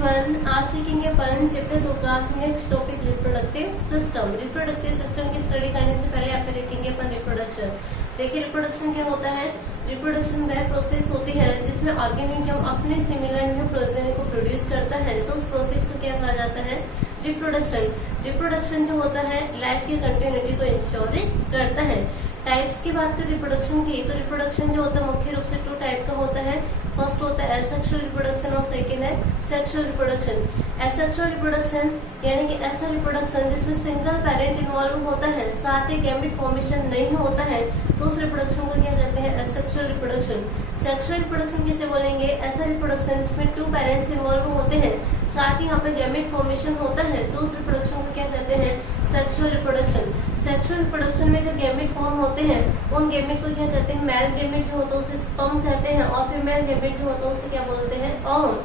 Everyone, आज सीखेंगे अपन chapter 2 का next topic reproductive system. Reproductive system की स्टडी करने से पहले यहाँ पे देखेंगे अपन रिप्रोडक्शन। देखिए रिप्रोडक्शन क्या होता है। रिप्रोडक्शन वह प्रोसेस होती है जिसमें ऑर्गेनिज्म अपने सिमिलर न्यू प्रोजेनी को प्रोड्यूस करता है, तो उस प्रोसेस को क्या कहा जाता है, रिप्रोडक्शन। रिप्रोडक्शन जो होता है लाइफ की कंटिन्यूटी को इंश्योर करता है। टाइप्स की बात करें रिप्रोडक्शन की, तो रिप्रोडक्शन जो होता है मुख्य रूप से 2 टाइप का होता है। फर्स्ट होता है एसेक्सुअल रिप्रोडक्शन और सेकंड है सेक्सुअल रिप्रोडक्शन। एसेक्सुअल रिप्रोडक्शन यानी कि ऐसा रिप्रोडक्शन जिसमें सिंगल पेरेंट इन्वॉल्व होता है, साथ ही गैमेट फॉर्मेशन नहीं होता है, तो उस रिप्रोडक्शन को क्या कहते हैं, एसेक्सुअल रिप्रोडक्शन। सेक्सुअल रिप्रोडक्शन किसे बोलेंगे, ऐसा रिप्रोडक्शन जिसमें 2 पेरेंट्स इन्वॉल्व होते हैं, साथ ही यहाँ पे गैमेट फॉर्मेशन होता है, तो उस रिप्रोडक्शन को क्या कहते हैं, सेक्सुअल रिप्रोडक्शन। सेक्सुअल रिप्रोडक्शन में जो गैमेट फॉर्म होते हैं उन गैमेट को क्या कहते हैं, मेल गैमेट जो होता है उसे स्पर्म कहते हैं, और फीमेल गैमेट जो होता है उसे क्या बोलते हैं, ओवम।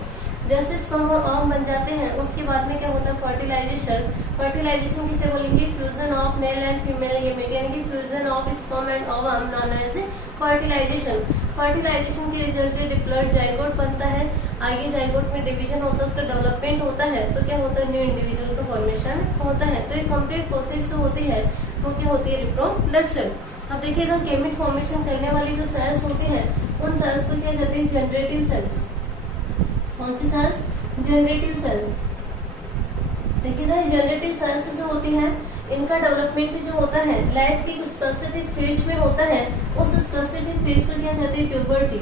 जैसे स्पर्म और ओवम बन जाते हैं उसके बाद में क्या होता है, फर्टिलाइजेशन। फर्टिलाइजेशन किसे बोलेंगे, fusion of male and female gamete, यानी कि fusion of sperm and ovum known as fertilization. Fertilization के रिजल्ट डिप्लॉयड जाइगोट बनता है। आगे जाइगोट में डिवीजन होता है, उसका डेवलपमेंट होता है, तो क्या होता है, न्यू इंडिविजुअल का फॉर्मेशन होता है। तो ये कंप्लीट प्रोसेस जो होती है वो क्या होती है, रिप्रोडक्शन। अब देखिएगा गैमेट फॉर्मेशन करने वाली जो सेल्स होती हैं उन सेल्स को क्या कहते हैं, जनरेटिव सेल्स। कौन सी सेल्स, जनरेटिव सेल्स। देखिएगा जनरेटिव सेल्स जो होती हैं इनका डेवलपमेंट जो होता है लाइफ की स्पेसिफिक फेज में होता है। उस स्पेसिफिक फेज को क्या कहते हैं, प्यूबर्टी।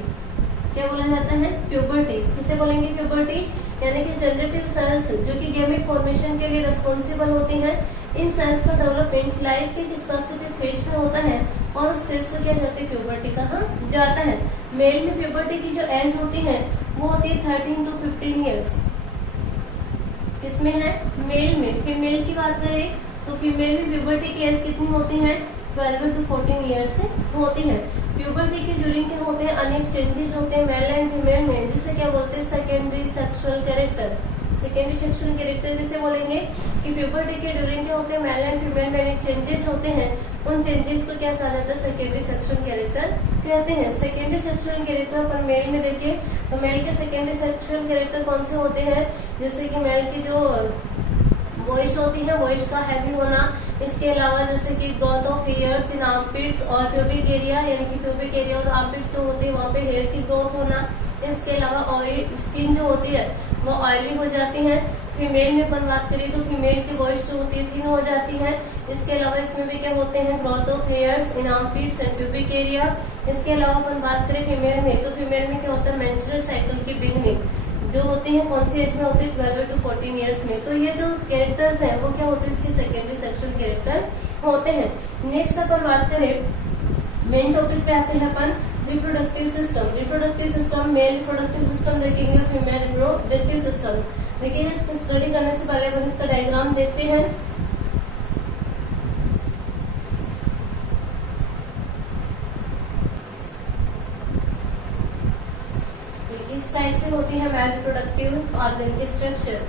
क्या बोला जाता है, प्यूबर्टी। किसे बोलेंगे, प्यूबर्टी। यानी कि जनरेटिव सेल्स जो कि गैमेट फॉर्मेशन के लिए रिस्पॉन्सिबल होती हैं, इन सेल्स का डेवलपमेंट लाइफ के एक स्पेसिफिक फेज में होता है और उस फेज को क्या कहते हैं, प्यूबर्टी कहा जाता है। मेल में प्यूबर्टी की जो एज होती है वो होती है 13 to 15 ईयर्स। किसमें है, मेल में। फीमेल की बात करें तो फीमेल में प्यूबर्टी की एज कितनी होती है, 12 to 14 ईयर्स होती है। प्यूबर्टी के ड्यूरिंग क्या होते हैं, अनेक चेंजेस होते हैं मेल एंड फीमेल में, जिसे क्या बोलते हैं, secondary sexual character. Secondary sexual character किसे बोलेंगे कि प्यूबर्टी के ड्यूरिंग क्या होते हैं, मेल एंड फीमेल में अनेक चेंजेस होते हैं, उन चेंजेस को क्या कहा जाता है, सेकेंडरी सेक्सुअल कैरेक्टर कहते हैं। सेकेंडरी सेक्सुअल कैरेक्टर पर मेल में देखिए तो मेल के सेकेंडरी सेक्सुअल कैरेक्टर कौन से होते हैं, जैसे कि मेल की जो वॉइस होती है, वॉइस का हैवी होना, इसके अलावा जैसे कि growth of hairs in armpits और प्यूबिक एरिया, यानी कि प्यूबिक एरिया और आर्मपिट्स जो होती है वहाँ पे हेयर की ग्रोथ होना। इसके अलावा ऑयल स्किन जो होती है वो ऑयली हो जाती है। फीमेल में अपन बात करें तो फीमेल की वॉइस जो होती है थिन हो जाती है। इसके अलावा इसमें भी क्या होते हैं, growth of hairs in armpits and pubic area. इसके अलावा अपन बात करें फीमेल में तो फीमेल में क्या होता है, मेंस्ट्रुअल साइकिल की बिगनिंग जो होती है कौन सी एज में होती है, 12 to 14 ईयर्स में। तो ये जो कैरेक्टर्स हैं वो क्या होते हैं, इसके सेकेंडरी सेक्सुअल कैरेक्टर होते हैं। नेक्स्ट अपन बात करें मेन टॉपिक पे आते हैं अपन reproductive system. Reproductive system, male reproductive system देखेंगे, फीमेल रिप्रोडक्टिव सिस्टम। देखिए इसकी स्टडी करने से पहले अपन इसका डायग्राम देखते हैं। इस टाइप से होती है मेल रिप्रोडक्टिव ऑर्गन की स्ट्रक्चर।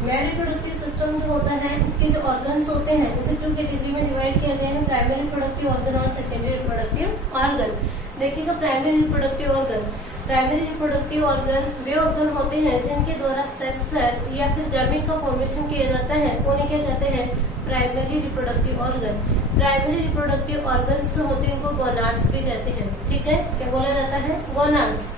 मेल रिप्रोडक्टिव सिस्टम जो होता है इसके जो ऑर्गन्स होते हैं इसे 2 कैटेगरी में डिवाइड किया गया है, प्राइमरी रिप्रोडक्टिव ऑर्गन और सेकेंडरी रिप्रोडक्टिव ऑर्गन। देखिएगा primary reproductive organ, primary reproductive organ वे ऑर्गन होते हैं जिनके द्वारा सेक्स सेल या फिर गैमेट का फॉर्मेशन किया जाता है, उन्हें क्या कहते हैं, primary reproductive organ. Primary reproductive organ जो होते हैं उनको गोनाड्स भी कहते हैं। ठीक है, क्या बोला जाता है, गोनाड्स।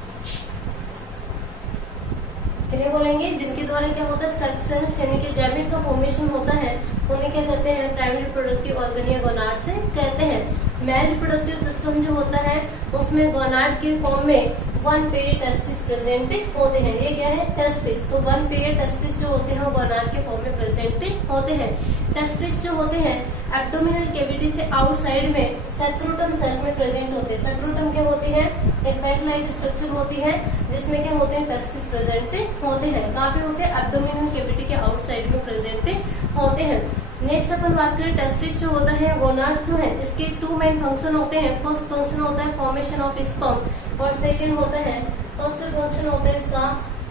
इन्हें बोलेंगे जिनके द्वारा क्या होता है, सेक्स यानी कि गैमेट का फॉर्मेशन होता है, उन्हें क्या कहते हैं, प्राइमरी रिप्रोडक्टिव ऑर्गन या गोनाड से कहते हैं। मेल रिप्रोडक्टिव सिस्टम जो होता है उसमें गोनाड के फॉर्म में 1 पेयर टेस्टिस प्रेजेंट होते हैं। ये क्या है, टेस्टिस। तो 1 पेयर टेस्टिस जो होते हैं वो गोनाड के फॉर्म में प्रेजेंट होते हैं। टेस्टिस जो होते हैं एब्डोमिनल कैविटी से आउटसाइड में सेक्रोटम सेल में प्रेजेंट होते हैं। सेक्रोटम क्या होती है, एक बैग लाइक स्ट्रक्चर होती है जिसमें क्या होते हैं, टेस्टिस प्रेजेंट होते हैं। कहाँ पे होते हैं, एब्डोमिनल कैविटी के आउटसाइड में प्रेजेंट होते हैं। नेक्स्ट अपन बात करें टेस्टिस जो होता है, गोनाड्स जो है इसके 2 मेन फंक्शन होते हैं। फर्स्ट फंक्शन होता है फॉर्मेशन ऑफ स्पर्म और सेकंड होता है, फर्स्ट फंक्शन होता है इसका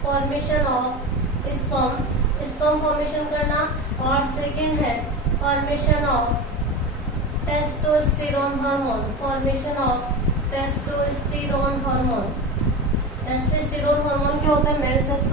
formation of sperm, sperm formation करना, और सेकंड है formation of testosterone hormone, formation of testosterone hormone. Testosterone hormone क्या होता है, मेल सेक्स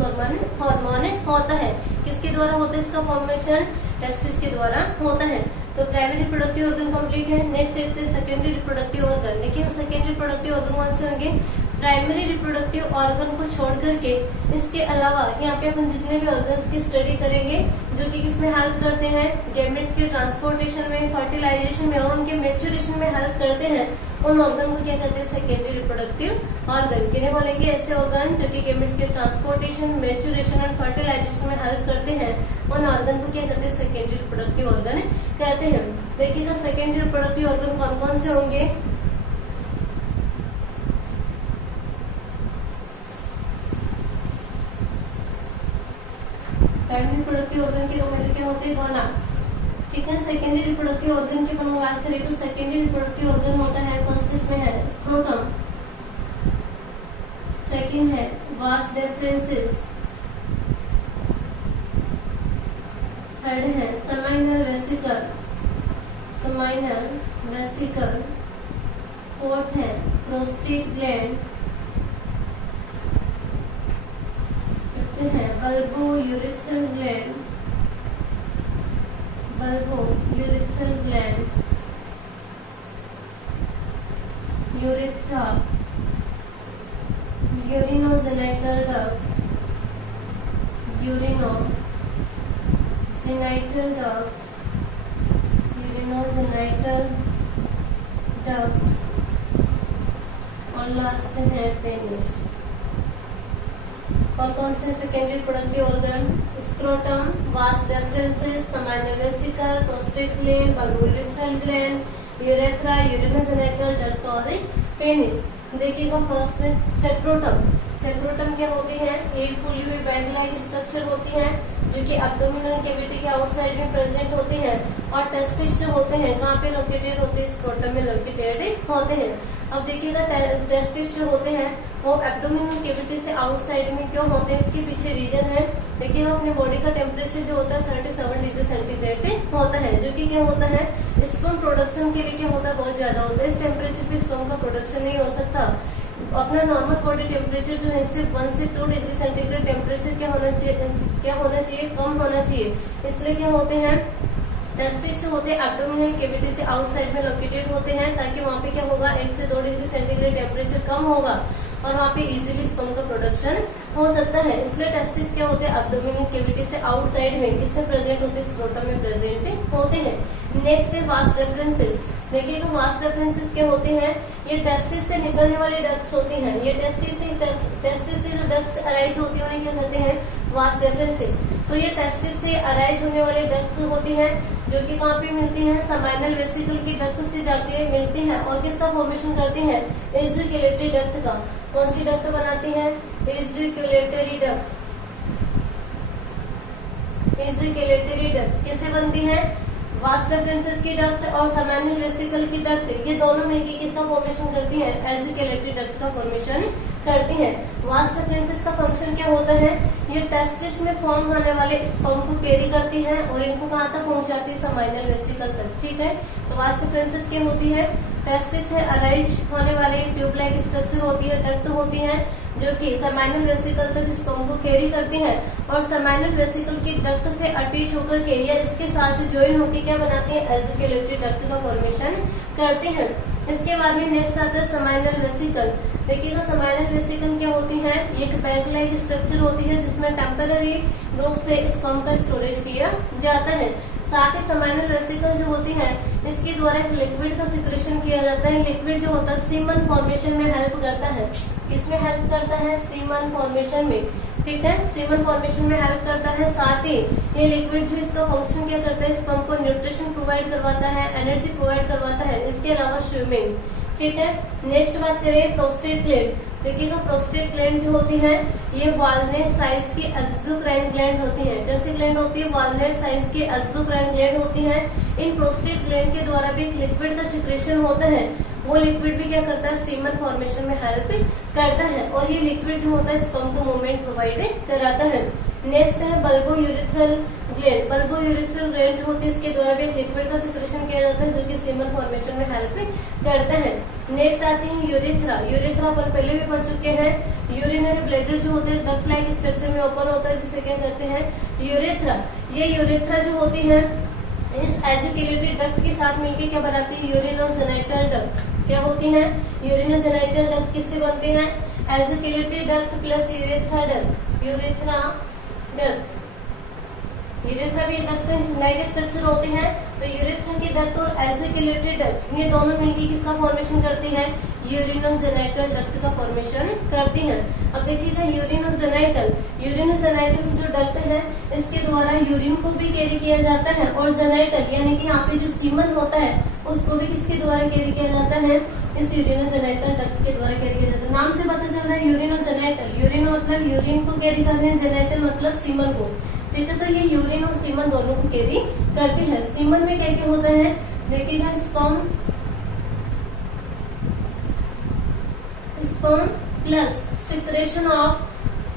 हार्मोन होता है। किसके द्वारा होता है इसका फॉर्मेशन? टेस्टिस के द्वारा होता है। तो प्राइमरी रिप्रोडक्टिव ऑर्गन कंप्लीट है। नेक्स्ट देखते हैं सेकेंडरी रिप्रोडक्टिव ऑर्गन। देखिए सेकेंडरी रिप्रोडक्टिव ऑर्गन कौन से होंगे? प्राइमरी रिप्रोडक्टिव ऑर्गन को छोड़ करके इसके अलावा यहाँ पे अपन जितने भी ऑर्गन्स की स्टडी करेंगे जो कि किसमें हेल्प करते हैं? गैमेट्स के ट्रांसपोर्टेशन में, फर्टिलाइजेशन में और उनके मैच्योरेशन में हेल्प करते हैं, उन ऑर्गन को क्या कहते हैं? Secondary reproductive organ. किन्हें बोलेंगे? ऐसे ऑर्गन जो कि गैमेट्स के ट्रांसपोर्टेशन, मैच्योरेशन और फर्टिलाइजेशन में हेल्प करते हैं, उन ऑर्गन को क्या कहते हैं? सेकेंडरी रिप्रोडक्टिव ऑर्गन कहते हैं। देखिएगा सेकेंडरी रिप्रोडक्टिव ऑर्गन कौन कौन से होंगे? प्राइमरी रिप्रोडक्टिव ऑर्गन के रूप में तो क्या होते हैं? गोनाड्स। ठीक है। सेकेंडरी रिप्रोडक्टिव ऑर्गन की अपन बात करें तो सेकेंडरी रिप्रोडक्टिव ऑर्गन होता है, फर्स्ट इसमें है स्क्रोटम, सेकंड है वास डेफरेंसेस, थर्ड है सेमाइनल वेसिकल, फोर्थ है प्रोस्टेट ग्लैंड, फिफ्थ है bulbourethral gland, urethra, urinogenital duct और लास्ट है पेनिस। और कौन से secondary reproductive organ? Scrotum, vas deferens, seminal vesicle, prostate gland, bulbourethral gland, urethra, urinogenital duct और penis. देखिएगा फर्स्ट है सेक्रोटम। सेक्रोटम क्या होती है? एक फुली हुई बैग लाइक स्ट्रक्चर होती है जो कि एब्डोमिनल कैविटी के आउटसाइड में प्रेजेंट होती है। और टेस्टिस जो होते हैं कहाँ पे लोकेटेड होते हैं? स्क्रोटम में लोकेटेड होते हैं। अब देखिएगा टेस्टिस जो होते हैं वो एब्डोमिनल कैविटी से आउटसाइड में क्यों होते हैं? इसके पीछे रीजन है। देखिएगा अपने बॉडी का टेम्परेचर जो होता है 37 डिग्री सेंटीग्रेड होता है, जो कि क्या होता है? स्पर्म प्रोडक्शन के लिए क्या होता है? बहुत ज्यादा होता है। इस टेम्परेचर पे स्पर्म का प्रोडक्शन नहीं हो सकता। अपना नॉर्मल बॉडी टेम्परेचर जो है सिर्फ 1 से 2 डिग्री सेंटीग्रेड टेम्परेचर क्या होना चाहिए? कम होना चाहिए। इसलिए क्या होते हैं? टेस्टिस जो होते हैं एब्डोमिनल कैविटी से आउटसाइड में लोकेटेड होते हैं, ताकि वहाँ पे क्या होगा? 1 से 2 डिग्री सेंटीग्रेड टेम्परेचर कम होगा और वहाँ पे इजीली स्पर्म का प्रोडक्शन हो सकता है। इसलिए टेस्टिस क्या होते हैं? एब्डोमिनल कैविटी से आउटसाइड में किसमें प्रेजेंट होते हैं? स्क्रोटम में प्रेजेंट होते हैं। नेक्स्ट है वास डेफरेंसेस। देखिएगा वास डेफरेंसेस क्या होते हैं? ये टेस्टिस से निकलने वाली डक्ट्स होती हैं। ये टेस्टिस से जो डक्ट्स अराइज होती है उन्हें क्या कहते हैं? वास डेफरेंसेस। तो ये टेस्टिस से अराइज होने वाली डक्ट होती है जो कि कहाँ पे मिलती है? सेमाइनल वेसिकल की डक्ट से जाके मिलती है और किसका फॉर्मेशन करती है? एजुकेलेटरी डक्ट का। कौन सी डक्ट बनाती है? एजुकेलेटरी डक्ट। किससे बनती है? वास डेफरेंसेस की डक्ट और सेमाइनल वेसिकल की डक्ट, ये दोनों मिलकर किसका फॉर्मेशन करती है? एजुकेलेटरी डक्ट का फॉर्मेशन करती है। वास डेफरेंसेस का फंक्शन क्या होता है? ये टेस्टिस में फॉर्म होने वाले स्पर्म को कैरी करती है और इनको कहाँ तक पहुंचाती है? सेमाइनल वेसिकल तक। ठीक है। तो वास डेफरेंसेस क्या होती है? टेस्टिस से अराइज होने वाली ट्यूब लाइक स्ट्रक्चर होती है, डक्ट होती है जो कि सेमाइनल वेसिकल तक स्पर्म को कैरी करती है और सेमाइनल वेसिकल की डक्ट से अटैच होकर के या इसके साथ ज्वाइन होकर क्या बनाती है? एजुकेलेटरी डक्ट का फॉर्मेशन करती है। इसके बाद में नेक्स्ट आता है सेमाइनल वेसिकल। देखिएगा सेमाइनल वेसिकल क्या होती है? एक बैग लाइक स्ट्रक्चर होती है जिसमें टेम्पररी रूप से स्पर्म का स्टोरेज किया जाता है। साथ ही सेमाइनल वेसिकल जो होती है इसके द्वारा एक लिक्विड का सिक्रेशन किया जाता है। लिक्विड जो होता है सीमन फॉर्मेशन में हेल्प करता है। किसमें हेल्प करता है? सीमन फॉर्मेशन में। ठीक है। सीमन फॉर्मेशन में हेल्प करता है। साथ ही ये लिक्विड जो इसका फंक्शन क्या करता है? स्पर्म को न्यूट्रिशन प्रोवाइड करवाता है, एनर्जी प्रोवाइड करवाता है, इसके अलावा स्विमिंग। ठीक है। नेक्स्ट बात करें प्रोस्टेट ग्लैंड। देखिएगा प्रोस्टेट ग्लैंड जो होती है ये वॉलनट साइज की एक्सोक्राइन ग्लैंड होती है। कैसी ग्लैंड होती है? वॉलनट साइज की एक्सोक्राइन ग्लैंड होती है। इन प्रोस्टेट ग्लैंड के द्वारा भी एक लिक्विड का सिक्रेशन होता है। वो लिक्विड भी क्या करता है, सीमन फॉर्मेशन में हेल्प करता है, और ये लिक्विड जो होता है स्पर्म को मूवमेंट प्रोवाइड कराता है। नेक्स्ट है bulbo urethral gland. Bulbo urethral gland जो होती है इसके द्वारा भी लिक्विड का सिक्रेशन किया जाता है जो कि सीमन फॉर्मेशन में हेल्प करता है। नेक्स्ट आती है यूरिथ्रा। यूरिथ्रा पर पहले भी पढ़ चुके हैं। यूरिनरी ब्लैडर जो होते हैं डक्ट लाइक स्ट्रक्चर में ओपन होता है जिसे क्या कहते हैं, यूरिथ्रा। ये यूरिथ्रा जो होती है इस एजुकेलेटरी डक्ट के साथ मिलकर क्या बनाती है, यूरिनोजेनाइटल डक्ट। क्या होती है, यूरिनोजेनाइटल डक्ट किससे बनते हैं, ejaculatory duct plus urethra duct. Urethra duct, urethra भी डक्ट लाइक स्ट्रक्चर होते हैं, तो यूरिथ्रा की डक्ट और एजुकेलेटरी डक्ट ये दोनों मिलकर किसका फॉर्मेशन करती है, यूरिनोजेनाइटल डक्ट का फॉर्मेशन करती है। अब देखिएगा यूरिनोजेनाइटल, यूरिनोजेनाइटल जो डक्ट है इसके द्वारा यूरिन को भी कैरी किया जाता है, और जेनाइटल यानी कि यहाँ पे जो सीमन होता है उसको भी किसके द्वारा कैरी किया जाता है, इस यूरिनोजेनाइटल डक्ट के द्वारा कैरी किया जाता है। नाम से पता चल रहा है यूरिनोजेनाइटल, यूरिन मतलब यूरिन को कैरी कर रहे हैं, जेनाइटल मतलब सीमन को। ठीक है, तो ये यूरिन और सीमन दोनों को कैरी करते हैं। सीमन में क्या क्या होता है, देखिएगा sperm plus secretion of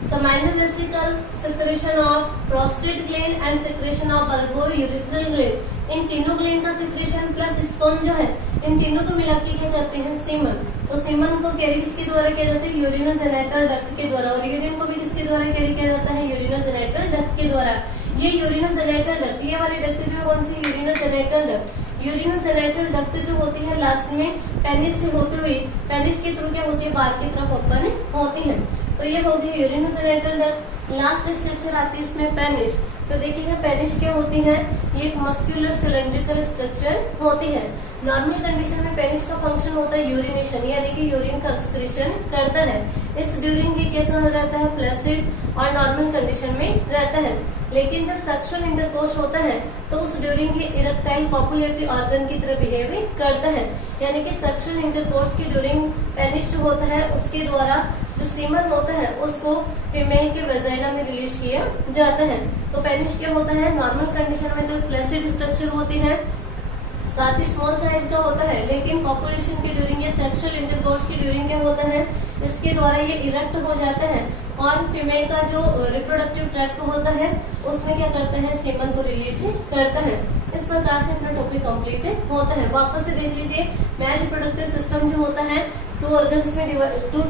seminal vesicle, secretion of prostate gland and secretion of bulbourethral gland। इन तीनों ग्लैंड का सिक्रेशन प्लस स्पर्म जो है इन तीनों को मिला के क्या करते हैं, सीमन। तो सीमन को कैरी किसके द्वारा किया जाता है, यूरिनोजेनाइटल डक्ट के द्वारा, और यूरिन को भी किसके द्वारा कैरी किया जाता है, यूरिनोजेनाइटल डक्ट के द्वारा। ये यूरिनोजेनाइटल डक्ट, ये वाली डक्ट जो है कौन सी, यूरिनोजेनाइटल डक्ट। यूरिनोजेनाइटल डक्ट जो होती है लास्ट में पेनिस से होते हुए पेनिस के थ्रू क्या होती है, बाहर की तरफ ओपन होती है। तो ये हो गई यूरिनोजेनाइटल डक्ट। लास्ट स्ट्रक्चर आती है इसमें पेनिस। तो देखिएगा पेनिस क्या होती है, ये एक मस्कुलर सिलेंड्रिकल स्ट्रक्चर होती है। नॉर्मल कंडीशन में पेनिस का फंक्शन होता है यूरिनेशन, यानी कि यूरिन का एक्सक्रीशन करता है। इस ड्यूरिंग ये कैसा रहता है, फ्लैसिड और नॉर्मल कंडीशन में रहता है। लेकिन जब सेक्सुअल इंटरकोर्स होता है तो उस ड्यूरिंग के इरेक्टाइल कॉपुलेटरी ऑर्गन की तरह बिहेव करता है, यानी कि सेक्सुअल इंटरकोर्स की ड्यूरिंग पेनिस जो होता है उसके द्वारा जो सीमन होता है उसको फीमेल के वेजाइना में रिलीज किया जाता है। तो पेनिस क्या होता है, नॉर्मल कंडीशन में तो फ्लैसिड स्ट्रक्चर होती है, साथ ही स्मॉल साइज का होता है, लेकिन कॉपुलेशन की ड्यूरिंग या सेक्सुअल इंटरकोर्स की ड्यूरिंग क्या होता है, इसके द्वारा ये इरेक्ट हो जाता है, और फीमेल का जो रिप्रोडक्टिव ट्रैक्ट होता है उसमें क्या करता है, सीमन को रिलीज करता है। इस प्रकार से अपना टॉपिक कंप्लीट होता है। वापस से देख लीजिए, मेल रिप्रोडक्टिव सिस्टम जो होता है 2 ऑर्गन्स में 2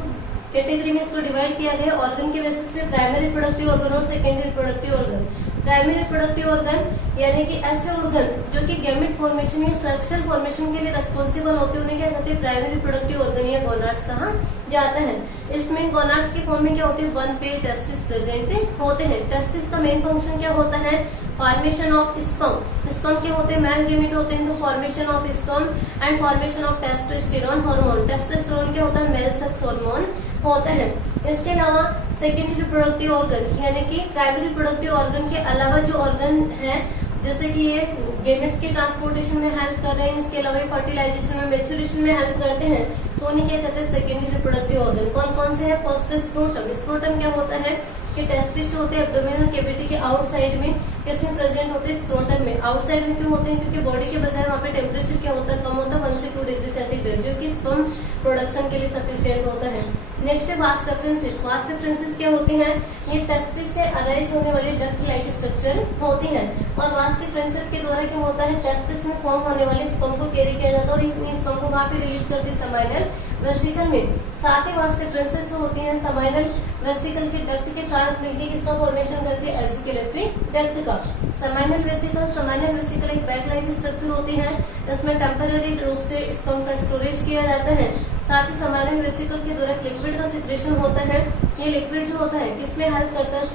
कैटेगरी में इसको डिवाइड किया गया। ऑर्गन के बेसिस पे प्राइमरी रिप्रोडक्टिव ऑर्गन और secondary reproductive organ. Primary reproductive organ यानी कि ऐसे ऑर्गन जो कि गैमेट फॉर्मेशन या सेक्सुअल फॉर्मेशन के लिए रेस्पॉन्सिबल होते हैं, उन्हें क्या कहते हैं, प्राइमरी रिप्रोडक्टिव ऑर्गन या गोनाड्स कहा जाता है। इसमें गोनाड्स की फॉर्म में क्या होती है, 1 पेयर टेस्टिस प्रेजेंट होते हैं। टेस्टिस का मेन फंक्शन क्या होता है, फॉर्मेशन ऑफ स्पर्म। स्पर्म क्या होते हैं, मेल गैमेट होते हैं, तो formation of sperm and formation of testosterone hormone. Testosterone क्या होता है, मेल सेक्स हार्मोन होता है। इसके अलावा सेकेंडरी रिप्रोडक्टिव ऑर्गन यानी कि प्राइमरी रिप्रोडक्टिव ऑर्गन के अलावा जो ऑर्गन है, जैसे कि ये गेमेट्स के ट्रांसपोर्टेशन में हेल्प कर रहे हैं, इसके अलावा फर्टिलाइजेशन में, मैच्योरेशन में हेल्प करते हैं, तो उन्हें क्या कहते हैं, सेकेंडरी रिप्रोडक्टिव ऑर्गन। कौन कौन से है, फर्स्ट स्क्रोटम। स्क्रोटम क्या होता है कि टेस्टिस होते हैं एब्डोमिनल कैविटी के आउटसाइड में, किसमें प्रेजेंट होते हैं, स्क्रोटम में। आउटसाइड में क्यों होते हैं, क्योंकि बॉडी के बजाय वहाँ पे टेम्परेचर क्या होता है, कम होता है, 1 से 2 डिग्री सेंटीग्रेड, जो कि स्पर्म प्रोडक्शन के लिए सफिशिएंट होता है। नेक्स्ट है वास डिफरेंसेस। वास डिफरेंसेस क्या होती हैं, ये टेस्टिस से अराइज होने वाली डक्ट लाइक स्ट्रक्चर होती है, और वास डिफरेंसेस के द्वारा क्या होता है, टेस्टिस में फॉर्म होने वाले स्पर्म को कैरी किया जाता है, और इस स्पर्म को वहाँ पे रिलीज करती है सेमाइनल वेसिकल में। साथ ही वास डिफरेंसेस जो होती है सेमाइनल वेसिकल के डक्ट के साथ मिलकर किसका फॉर्मेशन करती है, एजुकेलेटरी डक्ट का। सेमाइनल वेसिकल एक बैग लाइक स्ट्रक्चर होती है, इसमें टेम्पररी रूप से स्पर्म का स्टोरेज किया जाता है। साथ ही सेमाइनल वेसिकल के द्वारा लिक्विड का सिक्रेशन होता है। ये लिक्विड जो होता है किसमें हेल्प करता है,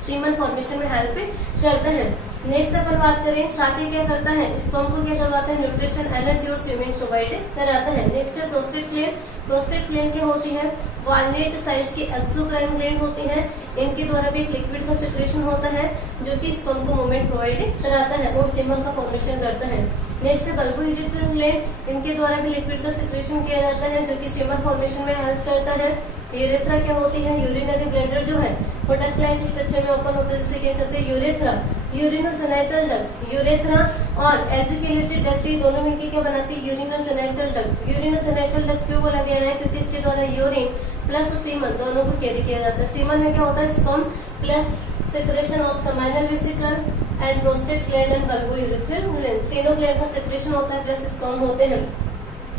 सीमन फॉर्मेशन में हेल्प करता है। नेक्स्ट अपन बात करें, साथ ही क्या करता है, स्पर्म को क्या करवाता है, न्यूट्रिशन, एनर्जी और स्विमिंग प्रोवाइड कराता है। नेक्स्ट है प्रोस्टेट ग्लैंड। प्रोस्टेट ग्लैंड क्या होती है, वॉलनेट साइज की एक्सोक्राइन ग्लैंड होती है। इनके द्वारा भी एक लिक्विड का सिक्रेशन होता है जो कि स्पर्म को मूवमेंट प्रोवाइड कराता है और सीमन का फॉर्मेशन करता है। नेक्स्ट है बल्बोयूरेथ्रल ग्लैंड। इनके द्वारा भी लिक्विड का सिक्रेशन किया जाता है जो कि सीमन फॉर्मेशन में हेल्प करता है। यूरेथ्रा क्या होती है, यूरिनरी ब्लैडर जो है वो डक्ट लाइक स्ट्रक्चर में ओपन होता है, जिसे क्या कहते हैं यूरेथ्रा। यूरिनोजेनिटल डक्ट, यूरेथ्रा और एजुकेटेड डक्ट ये दोनों मिलकर क्या बनाती है, यूरिनोजेनिटल डक्ट। यूरिनोजेनिटल डक्ट क्यों बोला गया है, क्योंकि इसके द्वारा यूरिन प्लस सीमन दोनों को कैरी किया जाता है। सीमन में क्या होता है, sperm plus secretion of seminal vesicle and prostate gland and bulbo urethral gland, तीनों ग्लैंड का सेक्रेशन होता है प्लस स्पर्म होते हैं।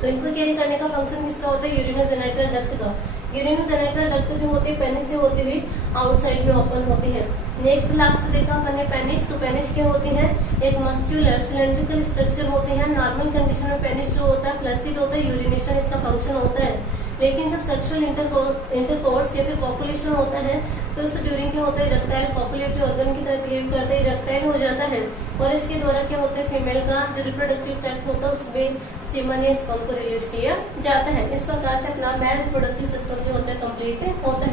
तो इनको कैरी करने का फंक्शन किसका होता है, यूरिनोजेनिटल डक्ट का। यूरिनोजेनिटल डक्ट जो होते हैं पेनिस से होती हुई आउटसाइड में ओपन होती है। नेक्स्ट लास्ट देखा अपन ने पेनिस, तो पेनिस क्या होती है, एक मस्क्यूलर सिलेंड्रिकल स्ट्रक्चर होती है। नॉर्मल कंडीशन में पेनिस जो होता है फ्लैसिड होता है, यूरिनेशन इसका फंक्शन होता है। लेकिन जब सेक्सुअल इंटरकोर्स या फिर कॉपुलेशन होता है तो उस ड्यूरिंग क्या होता है, इरेक्टाइल कॉपुलेटरी ऑर्गन की तरह बिहेव करता है, इरेक्टाइल हो जाता है और इसके द्वारा क्या होता है, फीमेल का जो रिप्रोडक्टिव ट्रैक्ट होता है उसमें सीमन या स्पर्म को रिलीज किया जाता है। इस प्रकार से अपना मेल रिप्रोडक्टिव सिस्टम जो होता है कंप्लीट होता है।